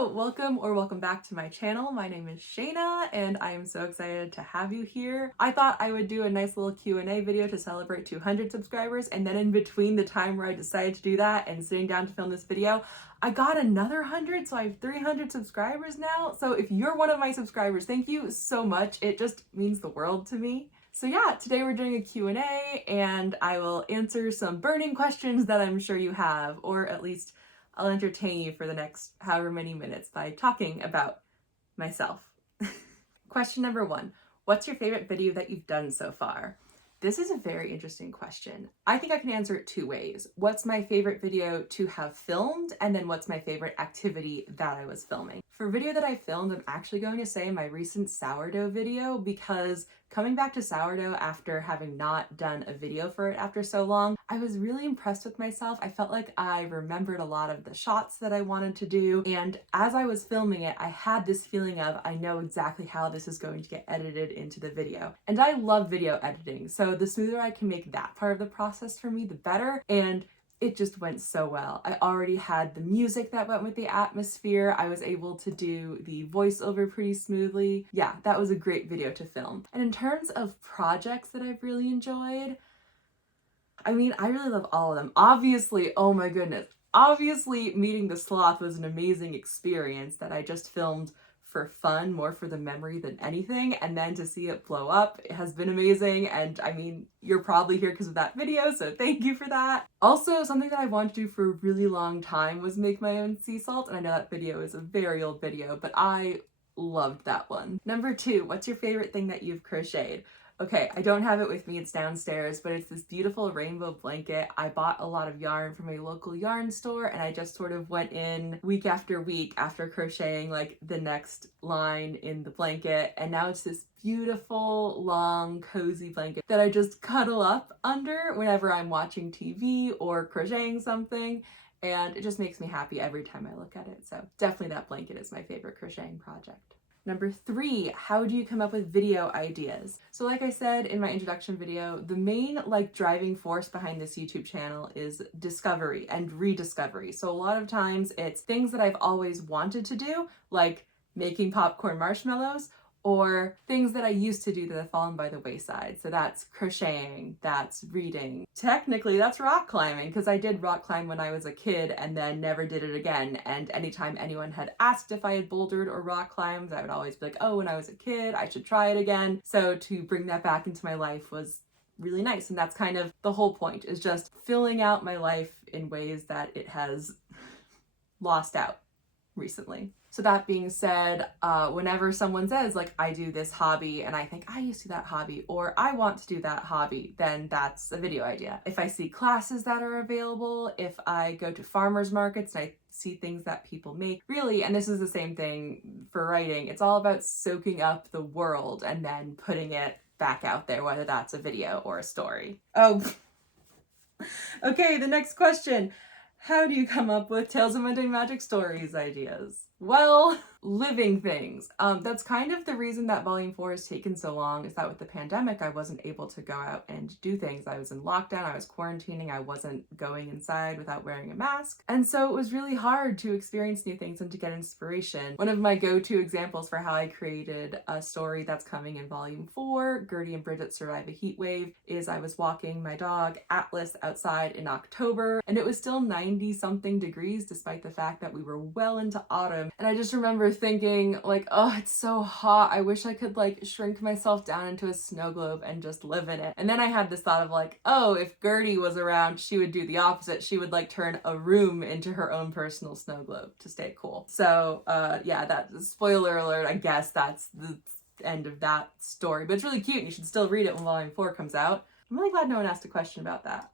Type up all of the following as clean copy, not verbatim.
Hello, welcome back to my channel. My name is Shayna and I am so excited to have you here. I thought I would do a nice little Q&A video to celebrate 200 subscribers, and then in between the time where I decided to do that and sitting down to film this video, I got another 100, so I have 300 subscribers now. So if you're one of my subscribers, thank you so much. It just means the world to me. So yeah, today we're doing a Q&A and I will answer some burning questions that I'm sure you have, or at least I'll entertain you for the next however many minutes by talking about myself. Question number 1. What's your favorite video that you've done so far? This is a very interesting question. I think I can answer it 2 ways. What's my favorite video to have filmed? And then what's my favorite activity that I was filming? For video that I filmed, I'm actually going to say my recent sourdough video, because coming back to sourdough after having not done a video for it after so long, I was really impressed with myself. I felt like I remembered a lot of the shots that I wanted to do, and as I was filming it, I had this feeling of, I know exactly how this is going to get edited into the video. And I love video editing, so the smoother I can make that part of the process for me, the better. And it just went so well. I already had the music that went with the atmosphere. I was able to do the voiceover pretty smoothly. Yeah, that was a great video to film. And in terms of projects that I've really enjoyed, I mean, I really love all of them. Obviously, oh my goodness, obviously meeting the sloth was an amazing experience that I just filmed for fun, more for the memory than anything, and then to see it blow up, it has been amazing. And I mean, you're probably here because of that video, so thank you for that. Also, something that I wanted to do for a really long time was make my own sea salt, and I know that video is a very old video, but I loved that one. Number 2, what's your favorite thing that you've crocheted? Okay, I don't have it with me, it's downstairs, but it's this beautiful rainbow blanket. I bought a lot of yarn from a local yarn store, and I just sort of went in week after week after crocheting like the next line in the blanket, and now it's this beautiful, long, cozy blanket that I just cuddle up under whenever I'm watching TV or crocheting something, and it just makes me happy every time I look at it. So definitely that blanket is my favorite crocheting project. Number 3, how do you come up with video ideas? So like I said in my introduction video, the main driving force behind this YouTube channel is discovery and rediscovery. So a lot of times it's things that I've always wanted to do, like making popcorn marshmallows, or things that I used to do that have fallen by the wayside. So that's crocheting, that's reading. Technically, that's rock climbing, because I did rock climb when I was a kid and then never did it again. And anytime anyone had asked if I had bouldered or rock climbed, I would always be like, oh, when I was a kid, I should try it again. So to bring that back into my life was really nice. And that's kind of the whole point, is just filling out my life in ways that it has lost out recently. So that being said, whenever someone says I do this hobby and I think I used to do that hobby, or I want to do that hobby, then that's a video idea. If I see classes that are available, if I go to farmers markets and I see things that people make, really, and this is the same thing for writing, it's all about soaking up the world and then putting it back out there, whether that's a video or a story. Oh, okay, the next question. How do you come up with Tales of Mundane Magic Stories ideas? Well, living things. That's kind of the reason that Volume 4 has taken so long, is that with the pandemic, I wasn't able to go out and do things. I was in lockdown, I was quarantining, I wasn't going inside without wearing a mask. And so it was really hard to experience new things and to get inspiration. One of my go-to examples for how I created a story that's coming in Volume 4, Gertie and Bridget Survive a Heat Wave, is I was walking my dog Atlas outside in October, and it was still 90-something degrees despite the fact that we were well into autumn. And I just remember thinking oh, it's so hot. I wish I could shrink myself down into a snow globe and just live in it. And then I had this thought of oh, if Gertie was around, she would do the opposite. She would turn a room into her own personal snow globe to stay cool. So yeah, that spoiler alert, I guess that's the end of that story, but it's really cute and you should still read it when Volume 4 comes out. I'm really glad no one asked a question about that.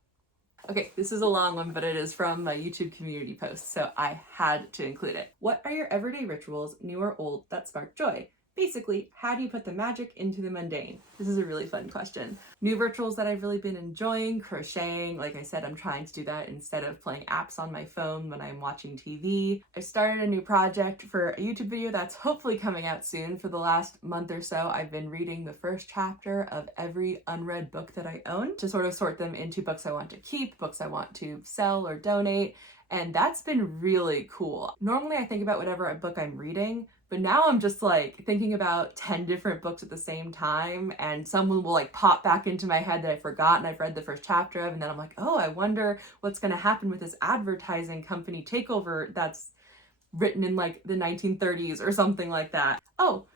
Okay, this is a long one, but it is from my YouTube community post, so I had to include it. What are your everyday rituals, new or old, that spark joy? Basically, how do you put the magic into the mundane? This is a really fun question. New rituals that I've really been enjoying, crocheting. Like I said, I'm trying to do that instead of playing apps on my phone when I'm watching TV. I started a new project for a YouTube video that's hopefully coming out soon. For the last month or so, I've been reading the first chapter of every unread book that I own to sort of sort them into books I want to keep, books I want to sell or donate, And that's been really cool. Normally I think about whatever book I'm reading, but now I'm just like thinking about 10 different books at the same time, and someone will like pop back into my head that I've forgotten I've read the first chapter of, and then I'm like, oh, I wonder what's going to happen with this advertising company takeover that's written in like the 1930s or something like that. Oh,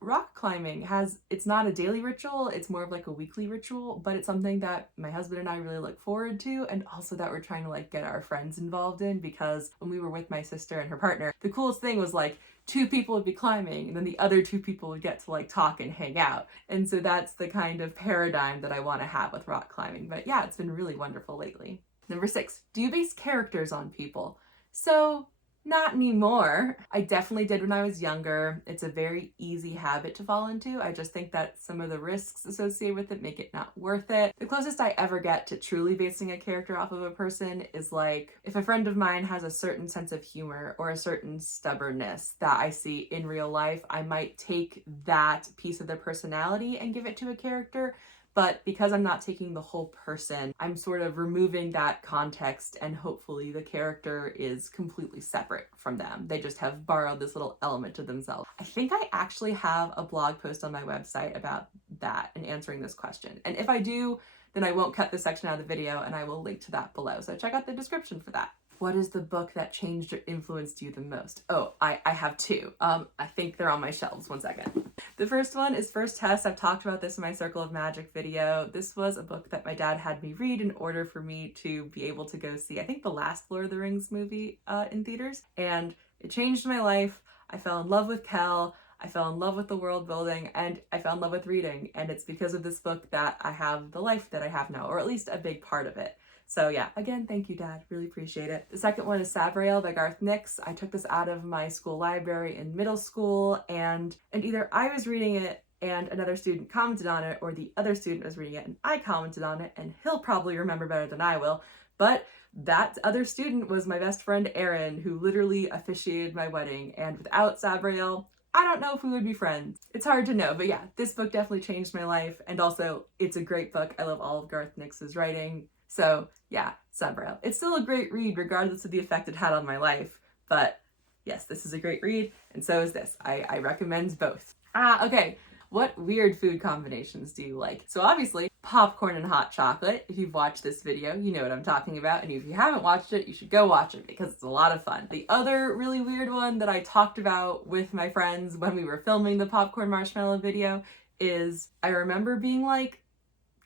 rock climbing it's not a daily ritual, it's more of like a weekly ritual, but it's something that my husband and I really look forward to, and also that we're trying to like get our friends involved in, because when we were with my sister and her partner, the coolest thing was like 2 people would be climbing and then the other 2 people would get to like talk and hang out. And so that's the kind of paradigm that I want to have with rock climbing. But yeah, it's been really wonderful lately. Number 6, do you base characters on people? So not anymore. I definitely did when I was younger. It's a very easy habit to fall into. I just think that some of the risks associated with it make it not worth it. The closest I ever get to truly basing a character off of a person is like if a friend of mine has a certain sense of humor or a certain stubbornness that I see in real life, I might take that piece of their personality and give it to a character. But because I'm not taking the whole person, I'm sort of removing that context, and hopefully the character is completely separate from them. They just have borrowed this little element of themselves. I think I actually have a blog post on my website about that and answering this question. And if I do, then I won't cut this section out of the video, and I will link to that below. So check out the description for that. What is the book that changed or influenced you the most? Oh, I have 2. I think they're on my shelves. One second. The first one is First Test. I've talked about this in my Circle of Magic video. This was a book that my dad had me read in order for me to be able to go see, I think, the last Lord of the Rings movie in theaters. And it changed my life. I fell in love with Kel. I fell in love with the world building, and I fell in love with reading. And it's because of this book that I have the life that I have now, or at least a big part of it. So yeah, again, thank you, Dad. Really appreciate it. The second one is Sabriel by Garth Nix. I took this out of my school library in middle school, and either I was reading it and another student commented on it, or the other student was reading it and I commented on it, and he'll probably remember better than I will. But that other student was my best friend, Erin, who literally officiated my wedding. And without Sabriel, I don't know if we would be friends. It's hard to know, but yeah, this book definitely changed my life. And also, it's a great book. I love all of Garth Nix's writing. So yeah, Sabriel. It's still a great read regardless of the effect it had on my life. But yes, this is a great read, and so is this. I recommend both. Okay. What weird food combinations do you like? So obviously, popcorn and hot chocolate. If you've watched this video, you know what I'm talking about. And if you haven't watched it, you should go watch it because it's a lot of fun. The other really weird one that I talked about with my friends when we were filming the popcorn marshmallow video is I remember being like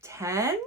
10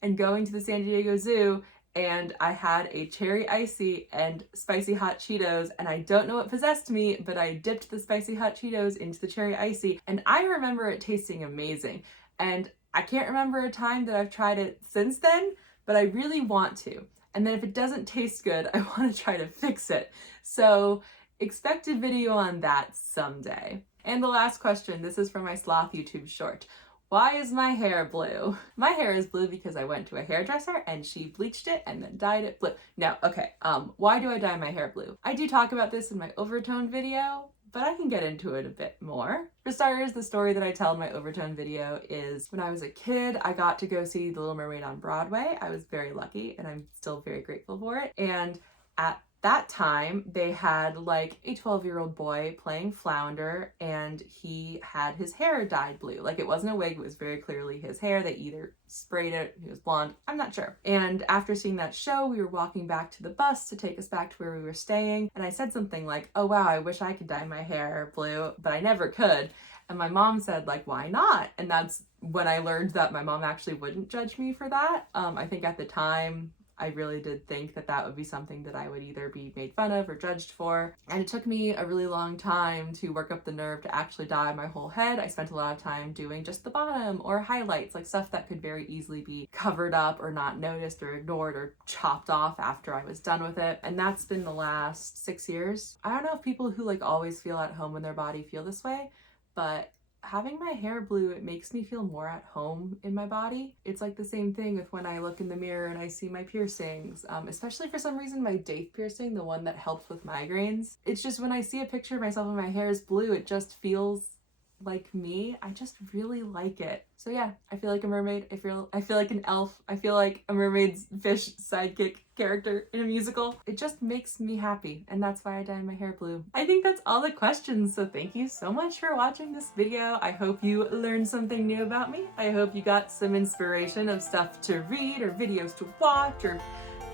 and going to the San Diego Zoo, and I had a cherry icy and spicy hot Cheetos, and I don't know what possessed me, but I dipped the spicy hot Cheetos into the cherry icy, and I remember it tasting amazing. And I can't remember a time that I've tried it since then, but I really want to. And then if it doesn't taste good, I want to try to fix it. So expect a video on that someday. And the last question, this is from my Sloth YouTube short. Why is my hair blue? My hair is blue because I went to a hairdresser and she bleached it and then dyed it blue. No, okay, why do I dye my hair blue? I do talk about this in my overtone video, but I can get into it a bit more. For starters, the story that I tell in my overtone video is when I was a kid, I got to go see The Little Mermaid on Broadway. I was very lucky and I'm still very grateful for it. And at that time, they had like a 12-year-old boy playing Flounder, and he had his hair dyed blue. Like, it wasn't a wig, it was very clearly his hair. They either sprayed it, he was blonde, I'm not sure. And after seeing that show, we were walking back to the bus to take us back to where we were staying, and I said something like, oh wow, I wish I could dye my hair blue, but I never could. And my mom said, like, why not? And that's when I learned that my mom actually wouldn't judge me for that. I think at the time, I really did think that that would be something that I would either be made fun of or judged for. And it took me a really long time to work up the nerve to actually dye my whole head. I spent a lot of time doing just the bottom or highlights, like stuff that could very easily be covered up or not noticed or ignored or chopped off after I was done with it. And that's been the last 6 years. I don't know if people who like always feel at home in their body feel this way, but having my hair blue, it makes me feel more at home in my body. It's like the same thing with when I look in the mirror and I see my piercings, especially for some reason my daith piercing, the one that helps with migraines. It's just when I see a picture of myself and my hair is blue, it just feels like me. I just really like it. So yeah, I feel like a mermaid. I feel like an elf. I feel like a mermaid's fish sidekick character in a musical. It just makes me happy, and that's why I dyed my hair blue. I think that's all the questions, so thank you so much for watching this video. I hope you learned something new about me. I hope you got some inspiration of stuff to read or videos to watch or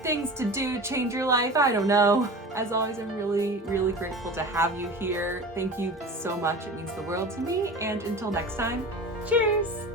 things to do, change your life, I don't know. As always, I'm really, really grateful to have you here. Thank you so much, it means the world to me, and until next time, cheers!